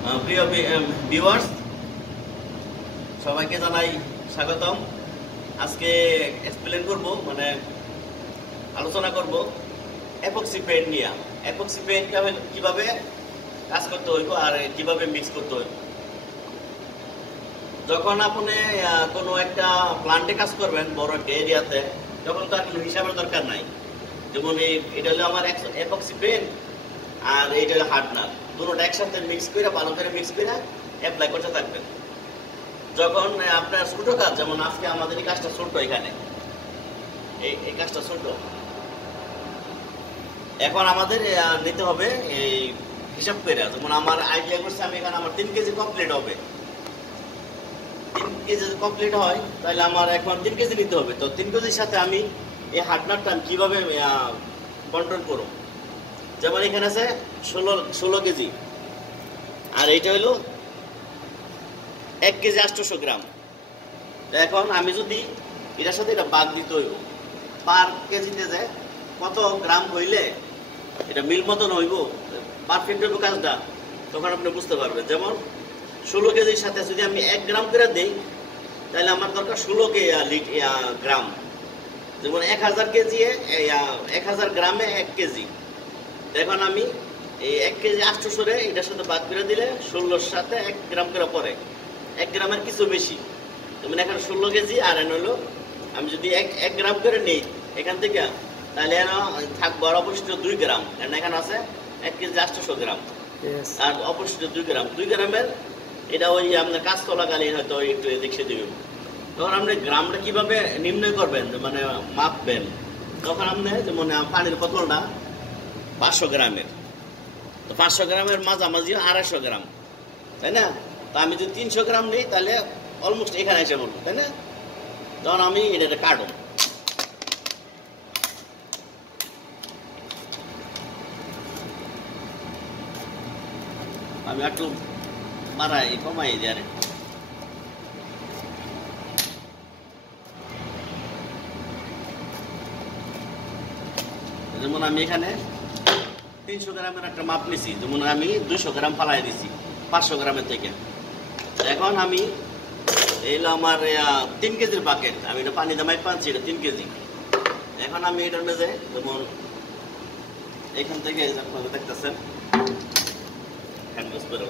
প্রিয় ভিউয়ার্স, সবাইকে জানাই স্বাগতম। আজকে এক্সপ্লেন করব, মানে আলোচনা করব এপক্সি পেইন্ট নিয়ে। এপক্সি পেইন্টটা কিভাবে কাজ করতে হইব আর কিভাবে মিক্স করতে হইব। যখন আপনি কোনো একটা প্লান্টে কাজ করবেন, বড় একটা এরিয়াতে, তখন তো আর কোনো হিসাবের দরকার নাই। যেমন এটা হলো আমার এপক্সি পেইন্ট আর এইটা হলো হার্ডনার, দুটোটা একসাথে মিক্স করে ভালো করে মিক্স করে অ্যাপ্লাই করতে থাকবেন। যখন আপনার ছোট কাজ, যেমন আজকে আমাদের এই কাজটা ছোট, এখানে এই কাজটা ছোট, এখন আমাদের নিতে হবে এই হিসাব করে। যেমন আমার আইডিয়া করছে আমি এখানে আমার 3 কেজি কমপ্লিট হবে, 3 কেজি কমপ্লিট হয়, তাহলে আমার এখন 3 কেজি নিতে হবে। তো 3 কেজির সাথে আমি এই হার্ডনারটা কিভাবে কন্ট্রোল করব। যেমন এখানে আছে 16 কেজি, আর এইটা হলো 1 কেজি 800 গ্রাম। এখন আমি যদি এটার সাথে এটা বাদ দিতে হইব, পার কেজিতে যে কত গ্রাম হইলে এটা মিল মতন হইব, পারফেক্ট হইব কাজটা, তখন আপনি বুঝতে পারবেন। যেমন 16 কেজির সাথে যদি আমি 1 গ্রাম করে দিই, তাহলে আমার দরকার 16 গ্রাম। যেমন 1000 কেজি 1000 গ্রামে 1 কেজি। এখন আমি এই 1 কেজি 800 এটার সাথে বাদ করে দিলে 16-র সাথে 1 গ্রাম করে পরে, 1 গ্রামের কিছু বেশি। যেমন এখানে 16 কেজি, আর এন হলো আমি যদি 1 গ্রাম করে নিই এখান থেকে, তাহলে থাকবো আর অবশিষ্ট 2 গ্রাম। কারণ এখানে আছে 1 কেজি 800 গ্রাম, আর অবশিষ্ট 2 গ্রাম। 2 গ্রামের এটা ওই আপনার কাজ চলাকালীন হয়তো একটু দেখে দেবে। তখন আপনি গ্রামটা কিভাবে নির্ণয় করবেন, মানে মাপবেন, তখন আপনি যেমন পানির বোতলটা 500 গ্রামের, তো 500 গ্রামের মাঝামাঝি 250 গ্রাম, তাই না? তো আমি যদি 300 গ্রাম নিই, তাহলে অলমোস্ট এখানে এসে বলবো, তাই না? তখন আমি এটা কাটব। আমি একটু বাড়াই কমাই দিই, আরে যেমন আমি এখানে 300 গ্রামের একটা মাপ নিছি, যেমন আমি 200 গ্রাম ফালাই দিছি 500 গ্রামের থেকে। এখন আমি এইলো আমার 3 কেজির বাকেট, আমি এটা পানি দামাই পাচ্ছি, এটা 3 কেজি। এখন আমি এটার মেঝে যেমন এখান থেকে আপনারা দেখতেছেন হ্যান্ড ওয়াশ করে